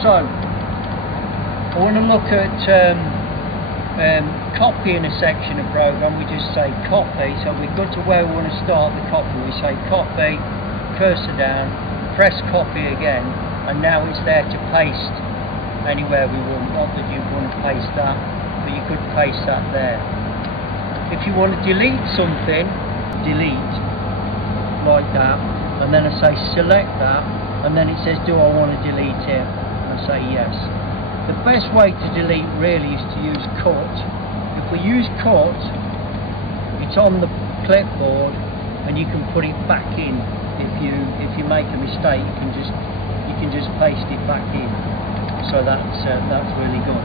So I want to look at copying a section of program. We just say copy, so we go to where we want to start the copy. We say copy, cursor down, press copy again, and now it's there to paste anywhere we want. Not that you want to paste that, but you could paste that there. If you want to delete something, delete like that, and then I say select that, and then it says do I want to delete it, and I say yes. The best way to delete really is to use cut. If we use cut, it's on the clipboard and you can put it back in. If you make a mistake, you can just paste it back in. So that's really good.